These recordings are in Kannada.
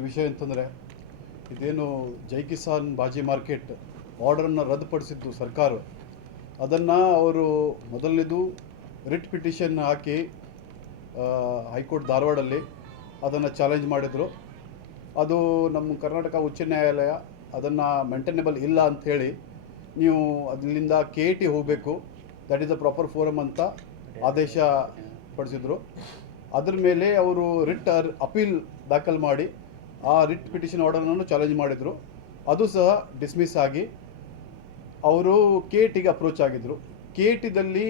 ವಿಷಯ ಅಂತಂದರೆ ಇದೇನು ಜೈ ಕಿಸಾನ್ ಬಾಜಿ ಮಾರ್ಕೆಟ್ ಆರ್ಡರನ್ನು ರದ್ದುಪಡಿಸಿದ್ದು ಸರ್ಕಾರ, ಅದನ್ನು ಅವರು ಮೊದಲನೇದು ರಿಟ್ ಪಿಟಿಷನ್ ಹಾಕಿ ಹೈಕೋರ್ಟ್ ಧಾರವಾಡಲ್ಲಿ ಅದನ್ನು ಚಾಲೆಂಜ್ ಮಾಡಿದರು. ಅದು ನಮ್ಮ ಕರ್ನಾಟಕ ಉಚ್ಚ ನ್ಯಾಯಾಲಯ ಅದನ್ನು ಮೇಂಟೈನೇಬಲ್ ಇಲ್ಲ ಅಂಥೇಳಿ ನೀವು ಅದರಿಂದ KT ಹೋಗಬೇಕು, that is the proper forum ಅಂತ ಆದೇಶ ಪಡಿಸಿದರು. ಅದರ ಮೇಲೆ ಅವರು ರಿಟ್ ಅಪೀಲ್ ದಾಖಲು ಮಾಡಿ ಆ ರಿಟ್ ಪಿಟಿಷನ್ ಆರ್ಡರ್ನನ್ನು ಚಾಲೆಂಜ್ ಮಾಡಿದರು. ಅದು ಸಹ ಡಿಸ್ಮಿಸ್ ಆಗಿ ಅವರು KTಗೆ ಅಪ್ರೋಚ್ ಆಗಿದ್ದರು. KTದಲ್ಲಿ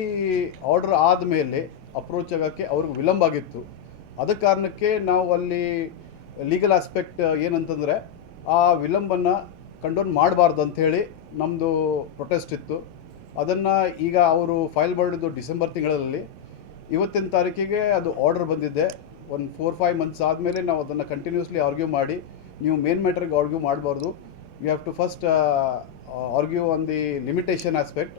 ಆರ್ಡರ್ ಆದಮೇಲೆ ಅಪ್ರೋಚ್ ಆಗೋಕ್ಕೆ ಅವ್ರಿಗೆ ವಿಳಂಬ ಆಗಿತ್ತು. ಅದ ಕಾರಣಕ್ಕೆ ನಾವು ಅಲ್ಲಿ ಲೀಗಲ್ ಆಸ್ಪೆಕ್ಟ್ ಏನಂತಂದರೆ ಆ ವಿಳಂಬನ ಕಂಡೋನ್ ಮಾಡಬಾರ್ದು ಅಂಥೇಳಿ ನಮ್ಮದು ಪ್ರೊಟೆಸ್ಟ್ ಇತ್ತು. ಅದನ್ನು ಈಗ ಅವರು ಫೈಲ್ ಮಾಡಿದ್ದು ಡಿಸೆಂಬರ್ ತಿಂಗಳಲ್ಲಿ. ಇವತ್ತಿನ ತಾರೀಕಿಗೆ ಅದು ಆರ್ಡರ್ ಬಂದಿದೆ. ಒಂದು 4-5 ಮಂತ್ಸ್ ಆದಮೇಲೆ ನಾವು ಅದನ್ನು ಕಂಟಿನ್ಯೂಸ್ಲಿ ಆರ್ಗ್ಯೂ ಮಾಡಿ, ನೀವು ಮೇನ್ ಮ್ಯಾಟ್ರಿಗೆ ಆರ್ಗ್ಯೂ ಮಾಡಬಾರ್ದು, you have to first argue on the limitation aspect.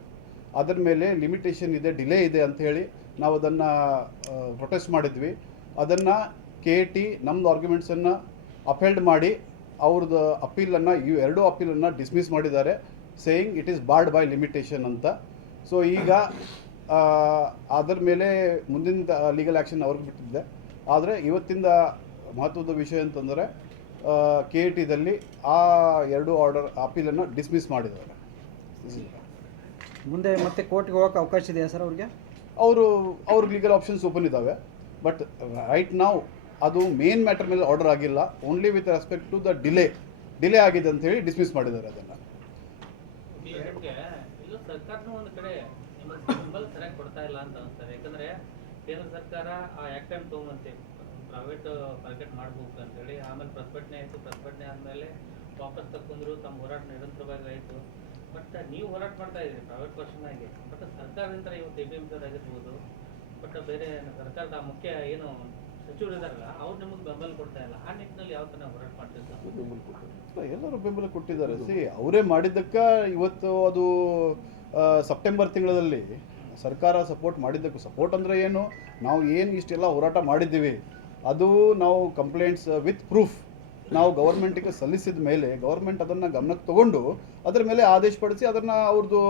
ಅದರ ಮೇಲೆ ಲಿಮಿಟೇಷನ್ ಇದೆ, ಡಿಲೇ ಇದೆ ಅಂಥೇಳಿ ನಾವು ಅದನ್ನು ಪ್ರೊಟೆಸ್ಟ್ ಮಾಡಿದ್ವಿ. ಅದನ್ನು KT ನಮ್ಮದು ಆರ್ಗ್ಯುಮೆಂಟ್ಸನ್ನು ಅಪೆಲ್ಡ್ ಮಾಡಿ ಅವ್ರದ್ದು ಅಪೀಲನ್ನು ಎರಡೂ ಅಪೀಲನ್ನು ಡಿಸ್ಮಿಸ್ ಮಾಡಿದ್ದಾರೆ, saying it is border by limitation ಅಂತ. ಸೊ ಈಗ ಅದರ ಮೇಲೆ ಮುಂದಿನ ಲೀಗಲ್ ಆ್ಯಕ್ಷನ್ ಅವ್ರಿಗೆ ಬಿಟ್ಟಿದ್ದೆ. ಆದರೆ ಇವತ್ತಿಂದ ಮಹತ್ವದ ವಿಷಯ ಅಂತಂದರೆ KTದಲ್ಲಿ ಆ ಎರಡು ಆರ್ಡರ್ ಅಪೀಲನ್ನು ಡಿಸ್ಮಿಸ್ ಮಾಡಿದ್ದಾರೆ. ಮುಂದೆ ಮತ್ತೆ ಕೋರ್ಟ್ಗೆ ಹೋಗೋಕ್ಕೆ ಅವಕಾಶ ಇದೆಯಾ ಸರ್ ಅವ್ರಿಗೆ? ಅವ್ರಿಗೆ ಲೀಗಲ್ ಆಪ್ಷನ್ಸ್ ಓಪನ್ ಇದ್ದಾವೆ. ಬಟ್ ರೈಟ್ ನಾವು ಅದು ಮೇನ್ ಮ್ಯಾಟರ್ ಮೇಲೆ ಆರ್ಡರ್ ಆಗಿಲ್ಲ, only with respect to the delay ಆಗಿದೆ ಅಂತ ಹೇಳಿ ಡಿಸ್ಮಿಸ್ ಮಾಡಿದ್ದಾರೆ ಅದನ್ನು. ಸರ್ಕಾರನೂ ಒಂದು ಕಡೆ ನಿಮಗೆ ಬೆಂಬಲ ಸರಿಯಾಗಿ ಕೊಡ್ತಾ ಇಲ್ಲ ಅಂತ ಅನ್ಸ್ತಾರೆ. ಯಾಕಂದ್ರೆ ಕೇಂದ್ರ ಸರ್ಕಾರ ಆ ಆ್ಯಕ್ಟ್ ಅನ್ನು ತೊಗೊಂಬಂತೆ ಪ್ರೈವೇಟ್ ಮಾರ್ಕೆಟ್ ಮಾಡ್ಬೇಕು ಅಂತೇಳಿ, ಆಮೇಲೆ ಪ್ರತಿಭಟನೆ ಆಯಿತು. ಪ್ರತಿಭಟನೆ ಆದಮೇಲೆ ವಾಪಸ್ ತಕ್ಕೊಂಡ್ರು, ತಮ್ಮ ಹೋರಾಟ ನಿರಂತರವಾಗಿ ಆಯಿತು. ಬಟ್ ನೀವು ಹೋರಾಟ ಮಾಡ್ತಾ ಇದ್ದೀರಿ ಪ್ರೈವೇಟ್ ಪರ್ಸನ್ ಆಗಿ. ಬಟ್ ಸರ್ಕಾರದಿಂದ ಇವತ್ತು APMC ಆಗಿರ್ಬೋದು, ಬಟ್ ಬೇರೆ ಸರ್ಕಾರದ ಮುಖ್ಯ ಏನು ಸಚಿವರು ಇದ್ದಾರಲ್ಲ, ಅವ್ರು ನಿಮಗೆ ಬೆಂಬಲ ಕೊಡ್ತಾ ಇಲ್ಲ. ಆ ನಿಟ್ಟಿನಲ್ಲಿ ಯಾವ ಥರ ಹೋರಾಟ ಮಾಡ್ತಿರ್ತಾರೆ? ಎಲ್ಲರೂ ಬೆಂಬಲ ಕೊಟ್ಟಿದ್ದಾರೆ. ಅವರೇ ಮಾಡಿದ್ದಕ್ಕೆ ಇವತ್ತು ಅದು ಸೆಪ್ಟೆಂಬರ್ ತಿಂಗಳಲ್ಲಿ ಸರ್ಕಾರ ಸಪೋರ್ಟ್ ಮಾಡಿದ್ದಕ್ಕೂ, ಸಪೋರ್ಟ್ ಅಂದರೆ ಏನು, ನಾವು ಏನು ಇಷ್ಟೆಲ್ಲ ಹೋರಾಟ ಮಾಡಿದ್ದೀವಿ ಅದು ನಾವು ಕಂಪ್ಲೇಂಟ್ಸ್ ವಿತ್ ಪ್ರೂಫ್ ನಾವು ಗೌರ್ಮೆಂಟಿಗೆ ಸಲ್ಲಿಸಿದ ಮೇಲೆ ಗೌರ್ಮೆಂಟ್ ಅದನ್ನು ಗಮನಕ್ಕೆ ತೊಗೊಂಡು ಅದರ ಮೇಲೆ ಆದೇಶ ಪಡಿಸಿ ಅದನ್ನು ಅವ್ರದ್ದು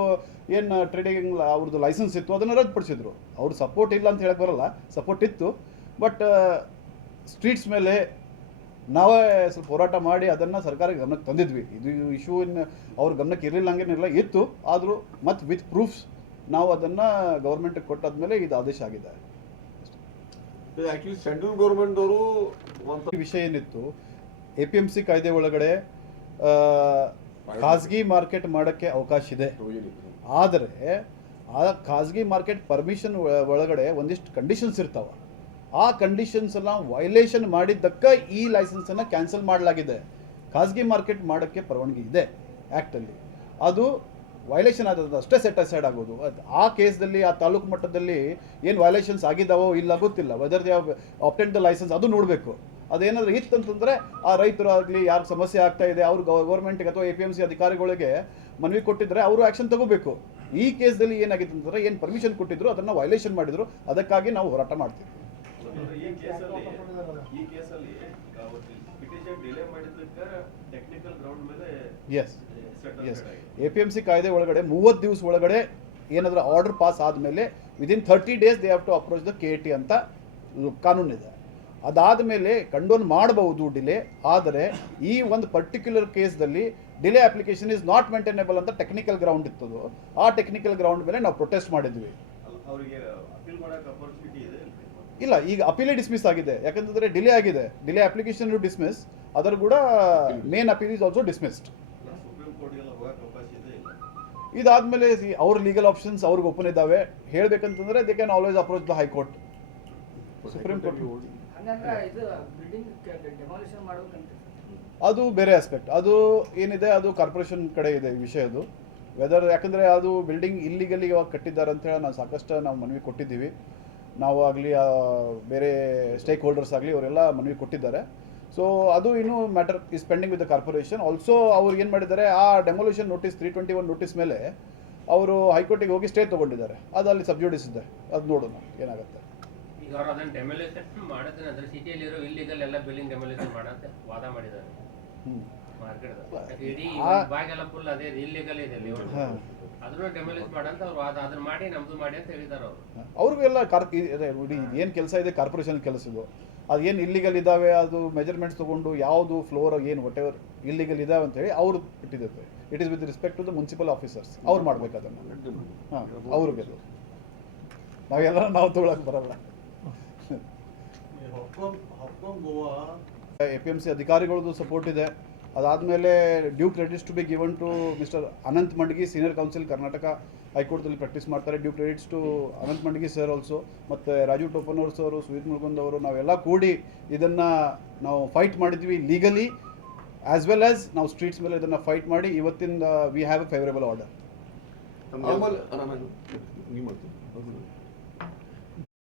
ಏನು ಟ್ರೇಡಿಂಗ್ ಅವ್ರದ್ದು ಲೈಸೆನ್ಸ್ ಇತ್ತು ಅದನ್ನು ರದ್ದುಪಡಿಸಿದ್ರು. ಅವ್ರ ಸಪೋರ್ಟ್ ಇಲ್ಲ ಅಂತ ಹೇಳಕ್ಕೆ ಬರಲ್ಲ, ಸಪೋರ್ಟ್ ಇತ್ತು. ಬಟ್ ಸ್ಟ್ರೀಟ್ಸ್ ಮೇಲೆ ನಾವೇ ಸ್ವಲ್ಪ ಹೋರಾಟ ಮಾಡಿ ಅದನ್ನು ಸರ್ಕಾರಕ್ಕೆ ಗಮನಕ್ಕೆ ತಂದಿದ್ವಿ. ಇದು ಇಶ್ಯೂ ಅವ್ರ ಗಮನಕ್ಕೆ ಇರಲಿಲ್ಲ, ಹಂಗೇನಿಲ್ಲ, ಇತ್ತು. ಆದರೂ ಮತ್ತು ವಿತ್ ಪ್ರೂಫ್ಸ್ ನಾವು ಅದನ್ನು ಗೌರ್ಮೆಂಟಿಗೆ ಕೊಟ್ಟಾದ್ಮೇಲೆ ಇದು ಆದೇಶ ಆಗಿದೆ. ಆ್ಯಕ್ಚುಲಿ ಸೆಂಟ್ರಲ್ ಗೌರ್ಮೆಂಟ್ದವರು ಈ ವಿಷಯ ಏನಿತ್ತು, APMC ಕಾಯ್ದೆ ಒಳಗಡೆ ಖಾಸಗಿ ಮಾರ್ಕೆಟ್ ಮಾಡೋಕ್ಕೆ ಅವಕಾಶ ಇದೆ. ಆದರೆ ಆ ಖಾಸಗಿ ಮಾರ್ಕೆಟ್ ಪರ್ಮಿಷನ್ ಒಳಗಡೆ ಒಂದಿಷ್ಟು ಕಂಡೀಷನ್ಸ್ ಇರ್ತಾವೆ. ಆ ಕಂಡೀಷನ್ಸ್ ಎಲ್ಲ ವೈಲೇಷನ್ ಮಾಡಿದ್ದಕ್ಕೆ ಈ ಲೈಸೆನ್ಸನ್ನು ಕ್ಯಾನ್ಸಲ್ ಮಾಡಲಾಗಿದೆ. ಖಾಸಗಿ ಮಾರ್ಕೆಟ್ ಮಾಡೋಕ್ಕೆ ಪರವಾನಗಿ ಇದೆ ಆ್ಯಕ್ಟಲ್ಲಿ, ಅದು ವೈಲೇಷನ್ ಆದದ್ದು ಅಷ್ಟೇ ಸೆಟ್ ಅಸೈಡ್ ಆಗೋದು. ಆ ಕೇಸ್ದಲ್ಲಿ ಆ ತಾಲೂಕು ಮಟ್ಟದಲ್ಲಿ ಏನು ವೈಲೇಷನ್ಸ್ ಆಗಿದ್ದಾವೋ ಇಲ್ಲ ಗೊತ್ತಿಲ್ಲ, whether they have obtained the licence ಅದು ನೋಡಬೇಕು. ಅದೇನಾದರೂ ಇತ್ತಂತಂದರೆ ಆ ರೈತರು ಆಗಲಿ ಯಾರು ಸಮಸ್ಯೆ ಆಗ್ತಾ ಇದೆ ಅವರು ಗೌರ್ಮೆಂಟ್ಗೆ ಅಥವಾ APMC ಅಧಿಕಾರಿಗಳಿಗೆ ಮನವಿ ಕೊಟ್ಟಿದ್ರೆ ಅವರು ಆ್ಯಕ್ಷನ್ ತಗೋಬೇಕು. ಈ ಕೇಸ್ದಲ್ಲಿ ಏನಾಗಿತ್ತು ಅಂತಂದರೆ ಏನು ಪರ್ಮಿಷನ್ ಕೊಟ್ಟಿದ್ರು ಅದನ್ನು ವೈಲೇಷನ್ ಮಾಡಿದ್ರು, ಅದಕ್ಕಾಗಿ ನಾವು ಹೋರಾಟ ಮಾಡ್ತಿದ್ವಿ. ಎಸ್ APMC ಕಾಯ್ದೆ ಒಳಗಡೆ 30 ದಿವಸ ಒಳಗಡೆ ಏನಾದರೂ ಆರ್ಡರ್ ಪಾಸ್ ಆದಮೇಲೆ within 30 days they have to approach the KT ಅಂತ ಕಾನೂನಿದೆ. ಅದಾದಮೇಲೆ ಕಂಡೋನ್ ಮಾಡಬಹುದು ಡಿಲೇ. ಆದರೆ ಈ ಒಂದು ಪರ್ಟಿಕ್ಯುಲರ್ ಕೇಸ್ದಲ್ಲಿ delay application is not maintainable ಅಂತ ಟೆಕ್ನಿಕಲ್ ಗ್ರೌಂಡ್ ಇತ್ತದು. ಆ ಟೆಕ್ನಿಕಲ್ ಗ್ರೌಂಡ್ ಮೇಲೆ ನಾವು ಪ್ರೊಟೆಸ್ಟ್ ಮಾಡಿದ್ವಿ. ಇಲ್ಲ, ಈಗ ಅಪೀಲೇ ಡಿಸ್ಮಿಸ್ ಆಗಿದೆ. ಯಾಕಂತಂದರೆ ಡಿಲೇ ಆಗಿದೆ, ಡಿಲೇ ಅಪ್ಲಿಕೇಶನ್ ಡಿಸ್ಮಿಸ್, ಅದರ ಕೂಡ main appeal is also dismissed. ಇದಾದಮೇಲೆ ಅವ್ರ ಲೀಗಲ್ ಆಪ್ಷನ್ಸ್ ಅವ್ರಿಗೆ ಓಪನ್ ಇದ್ದಾವೆ. ಹೇಳಬೇಕಂತಂದರೆ they can always approach the high court, supreme court. ಅದು ಬೇರೆ ಆಸ್ಪೆಕ್ಟ್. ಅದು ಏನಿದೆ ಅದು ಕಾರ್ಪೊರೇಷನ್ ಕಡೆ ಇದೆ ಈ ವಿಷಯದು. ವೆದರ್ ಯಾಕಂದರೆ ಅದು ಬಿಲ್ಡಿಂಗ್ ಇಲ್ಲಿಗಲಿ ಇವಾಗ ಕಟ್ಟಿದ್ದಾರೆ ಅಂತ ಹೇಳಿ ನಾವು ಸಾಕಷ್ಟು ನಾವು ಮನವಿ ಕೊಟ್ಟಿದ್ದೀವಿ. ನಾವು ಆಗಲಿ ಬೇರೆ ಸ್ಟೇಕ್ ಹೋಲ್ಡರ್ಸ್ ಆಗಲಿ ಅವರೆಲ್ಲ ಮನವಿ ಕೊಟ್ಟಿದ್ದಾರೆ. ಸೊ ಅದು ಇನ್ನೂ matter is pending with the corporation. Also ಅವ್ರು ಏನು ಮಾಡಿದ್ದಾರೆ, ಆ ಡೆಮೊಲಿಷನ್ ನೋಟಿಸ್ 321 ನೋಟಿಸ್ ಮೇಲೆ ಅವರು ಹೈಕೋರ್ಟಿಗೆ ಹೋಗಿ ಸ್ಟೇ ತೊಗೊಂಡಿದ್ದಾರೆ. ಅದು ಅಲ್ಲಿ ಸಬ್ಜುಡಿಸ್ ಇದೆ, ಅದು ನೋಡೋಣ ಏನಾಗುತ್ತೆ. ಈಗ ಅವ್ರು ಅದನ್ನ ಡೆಮೊಲಿಷನ್ ಮಾಡೋದನ್ನ ಅಂದ್ರೆ ಸಿಟಿಯಲ್ಲಿರೋ ಇಲ್ಲಿಗಲ್ ಎಲ್ಲ ಬಿಲ್ಡಿಂಗ್ ಡೆಮೊಲಿಷನ್ ಮಾಡಂತ ವಾದ ಮಾಡಿದ್ದಾರೆ ಮಾರ್ಕೆಟ್ ಇಡೀ ಬಾಗ್ ಎಲ್ಲ ಫುಲ್ ಅದೇ ಇಲ್ಲಿಗಲ್ ಇದೆ ಅಲ್ಲಿ ಅದನ್ನ ಡೆಮೊಲಿಷ್ ಮಾಡಂತ ಅವ್ರು ವಾದ ಅದನ್ನ ಮಾಡಿ ನಮ್ದು ಮಾಡಿ ಅಂತ ಹೇಳಿದಾರೆ ಅವರು. ಅವ್ರಿಗೆಲ್ಲ ಏನು ಕೆಲಸ ಇದೆ ಕಾರ್ಪೊರೇಷನ್ ಕೆಲಸ ಇದು. ಅದೇನು ಇಲ್ಲಿಗಲ್ ಇದ್ದಾವೆ ಅದು ಮೆಜರ್ಮೆಂಟ್ಸ್ ತೊಗೊಂಡು ಯಾವುದು ಫ್ಲೋರ್ ಏನು ವಾಟ್ ಎವರ್ ಇಲ್ಲಿಗಲ್ ಇದಾವೆ ಅಂತೇಳಿ ಅವ್ರು ಬಿಟ್ಟಿದ್ದಾರೆ. It is with respect to the municipal officers ಅವ್ರು ಮಾಡ್ಬೇಕು ಅದನ್ನು. ಹಾಂ ಅವ್ರಿಗೆ ನಾವು ತೊಗೊಳಕ್ಕೆ ಬರಲ್ಲ. APMC ಅಧಿಕಾರಿಗಳದ್ದು ಸಪೋರ್ಟ್ ಇದೆ. ಅದಾದಮೇಲೆ due credits to be given to mister Anant Mandgi, senior counsel Karnataka ಹೈಕೋರ್ಟಲ್ಲಿ ಪ್ರಾಕ್ಟೀಸ್ ಮಾಡ್ತಾರೆ. Due credits to Anant Mandgi sir also, ಮತ್ತು ರಾಜೀವ್ ಟೋಪನೋರ್ ಸರ್, ಸುಹಿತ್ ಮುಲ್ಗುಂದ್ ಅವರು, ನಾವೆಲ್ಲ ಕೂಡಿ ಇದನ್ನು ನಾವು ಫೈಟ್ ಮಾಡಿದ್ವಿ ಲೀಗಲಿ ಆ್ಯಸ್ ವೆಲ್ ಆಸ್ ನಾವು ಸ್ಟ್ರೀಟ್ಸ್ ಮೇಲೆ ಇದನ್ನು ಫೈಟ್ ಮಾಡಿ ಇವತ್ತಿನ we have A favourable order.